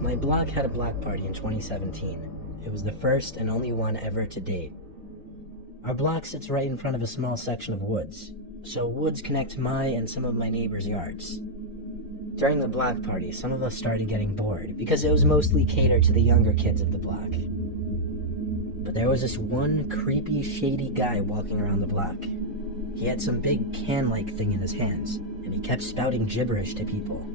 My block had a block party in 2017. It was the first and only one ever to date. Our block sits right in front of a small section of woods, so woods connect my and some of my neighbors' yards. During the block party, some of us started getting bored because it was mostly catered to the younger kids of the block. But there was this one creepy, shady guy walking around the block. He had some big can-like thing in his hands, and he kept spouting gibberish to people.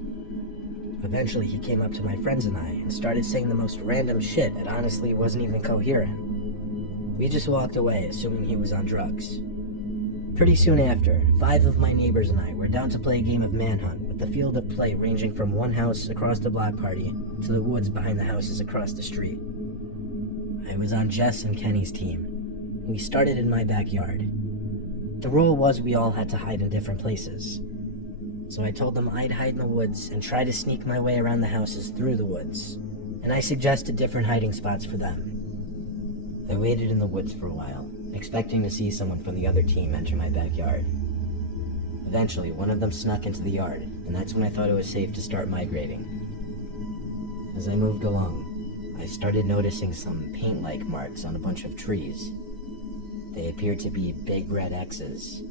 Eventually, he came up to my friends and I and started saying the most random shit that honestly wasn't even coherent. We just walked away, assuming he was on drugs. Pretty soon after, 5 of my neighbors and I were down to play a game of manhunt with the field of play ranging from one house across the block party to the woods behind the houses across the street. I was on Jess and Kenny's team. We started in my backyard. The rule was we all had to hide in different places. So I told them I'd hide in the woods and try to sneak my way around the houses through the woods, and I suggested different hiding spots for them. I waited in the woods for a while, expecting to see someone from the other team enter my backyard. Eventually, one of them snuck into the yard, and that's when I thought it was safe to start migrating. As I moved along, I started noticing some paint-like marks on a bunch of trees. They appeared to be big red X's,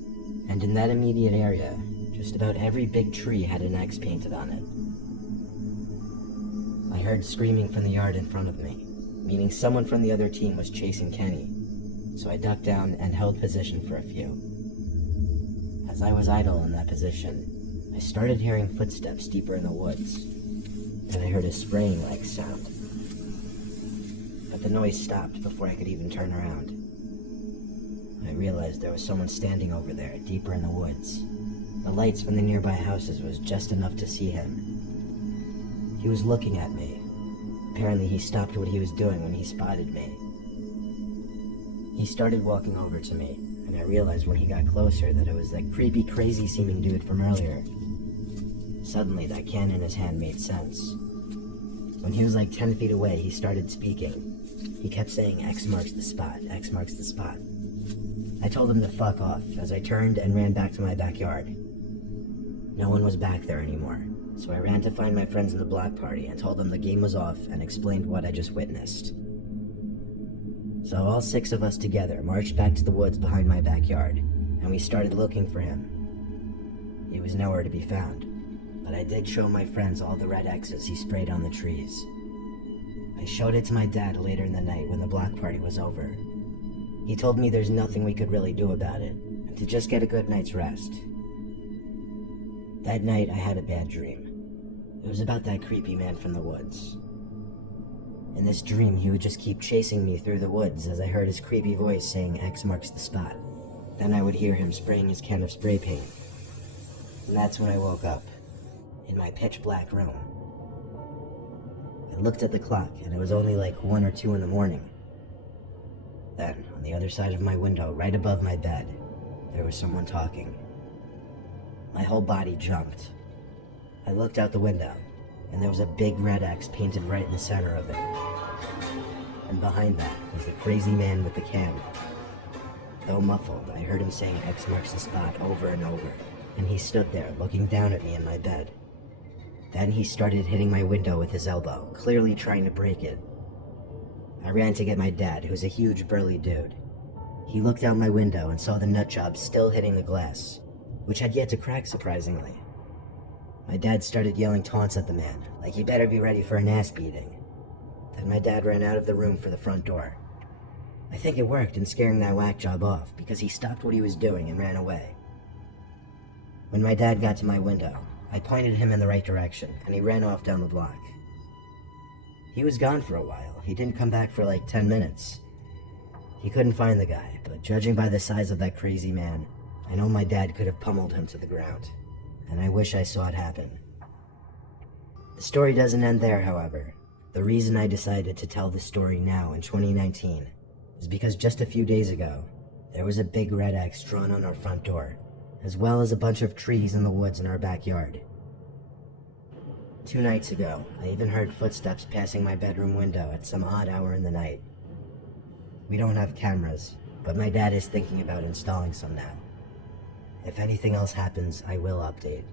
and in that immediate area, just about every big tree had an X painted on it. I heard screaming from the yard in front of me, meaning someone from the other team was chasing Kenny, so I ducked down and held position for a few. As I was idle in that position, I started hearing footsteps deeper in the woods, and I heard a spraying-like sound. But the noise stopped before I could even turn around. I realized there was someone standing over there, deeper in the woods. The lights from the nearby houses was just enough to see him. He was looking at me. Apparently he stopped what he was doing when he spotted me. He started walking over to me, and I realized when he got closer that it was that creepy, crazy-seeming dude from earlier. Suddenly, that can in his hand made sense. When he was like 10 feet away, he started speaking. He kept saying, "X marks the spot, X marks the spot." I told him to fuck off as I turned and ran back to my backyard. No one was back there anymore, so I ran to find my friends in the block party and told them the game was off and explained what I just witnessed. So all 6 of us together marched back to the woods behind my backyard, and we started looking for him. He was nowhere to be found, but I did show my friends all the red X's he sprayed on the trees. I showed it to my dad later in the night when the block party was over. He told me there's nothing we could really do about it, and to just get a good night's rest. That night, I had a bad dream. It was about that creepy man from the woods. In this dream, he would just keep chasing me through the woods as I heard his creepy voice saying X marks the spot. Then I would hear him spraying his can of spray paint. And that's when I woke up, in my pitch black room. I looked at the clock, and it was only like 1 or 2 in the morning. Then, on the other side of my window, right above my bed, there was someone talking. My whole body jumped. I looked out the window, and there was a big red X painted right in the center of it. And behind that was the crazy man with the can. Though muffled, I heard him saying X marks the spot over and over, and he stood there looking down at me in my bed. Then he started hitting my window with his elbow, clearly trying to break it. I ran to get my dad, who's a huge burly dude. He looked out my window and saw the nut job still hitting the glass, which had yet to crack surprisingly. My dad started yelling taunts at the man, like he better be ready for an ass beating. Then my dad ran out of the room for the front door. I think it worked in scaring that whack job off, because he stopped what he was doing and ran away. When my dad got to my window, I pointed him in the right direction, and he ran off down the block. He was gone for a while. He didn't come back for like 10 minutes. He couldn't find the guy, but judging by the size of that crazy man, I know my dad could have pummeled him to the ground, and I wish I saw it happen. The story doesn't end there, however. The reason I decided to tell this story now in 2019 is because just a few days ago, there was a big red X drawn on our front door, as well as a bunch of trees in the woods in our backyard. 2 nights ago, I even heard footsteps passing my bedroom window at some odd hour in the night. We don't have cameras, but my dad is thinking about installing some now. If anything else happens, I will update.